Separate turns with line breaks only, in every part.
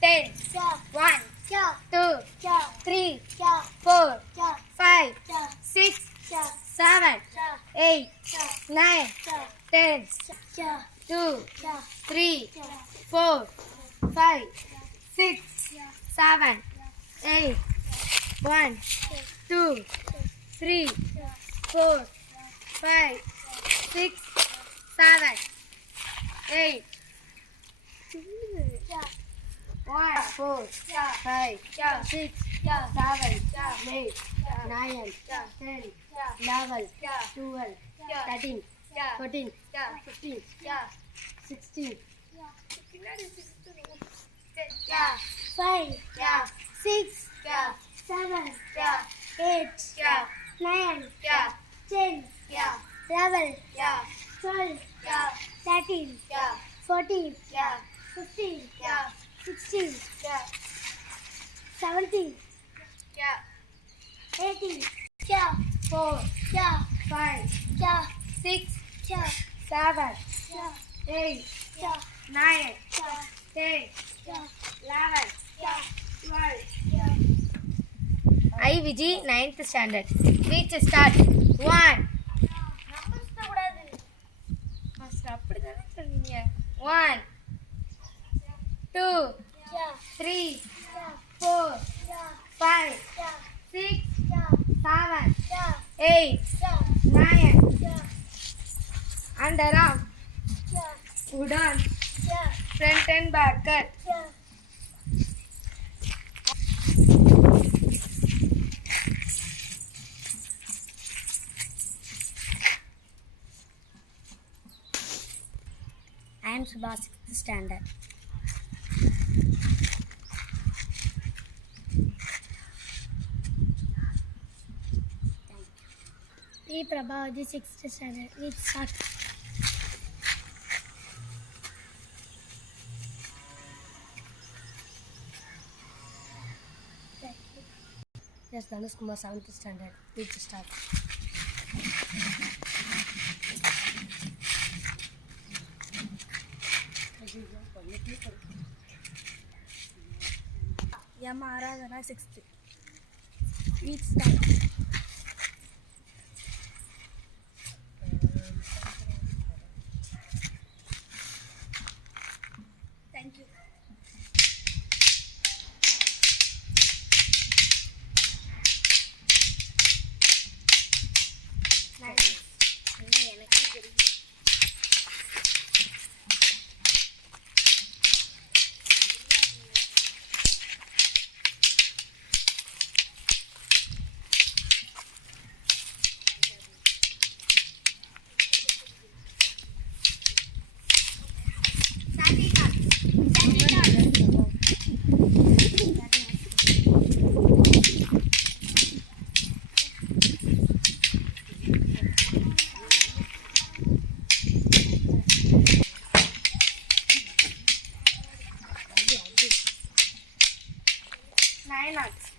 ten, one, two, three, four, five, six, seven, eight, nine, ten, two, three, four, five, six, seven, eight, one, two, three, four, five, six, seven, eight, one, four, five, six, seven, eight, nine, ten, eleven, twelve, thirteen, fourteen, fifteen, sixteen,
five,
yeah,
six, seven, eight, nine, ten,
yeah,
eleven,
yeah,
twelve, thirteen, fourteen, fifteen, sixteen
yeah.
Seventeen
yeah.
Eighteen yeah.
Four
yeah.
Five
yeah.
Six
yeah.
Seven
yeah.
Eight
yeah.
Nine
yeah.
Ten
yeah.
Eleven
yeah.
Twelve
yeah.
I Viji ninth standard speech start one அப்படிதானே சொன்னீங்க one two, three, four, five, six, seven, eight, nine. Underarm,
yeah,
front and back cut.
I am Subha, sixth standard.
Reach start.
M. Aradhana, sixth. Which start?
Nine knots.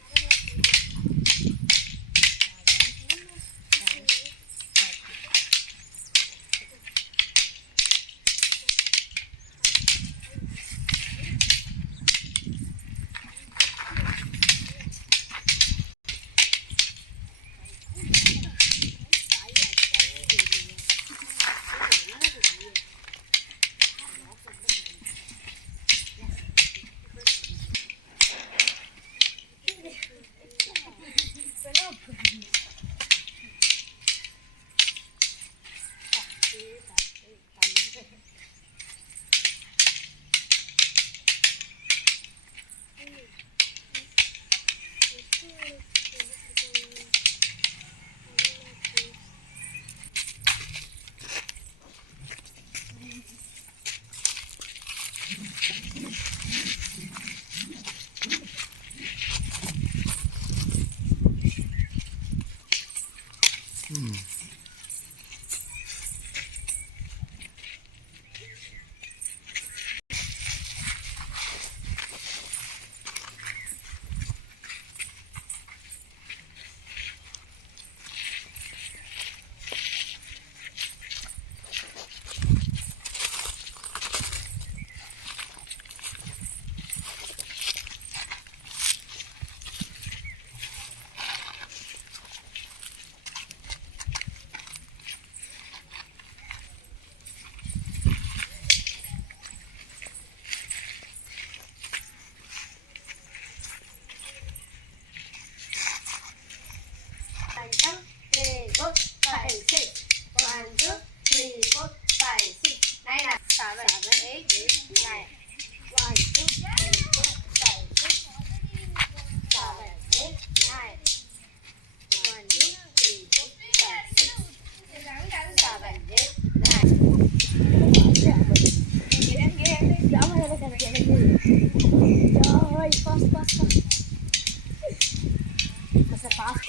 Basta fast.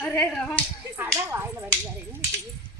अरे रहा आधा while बन जा रही है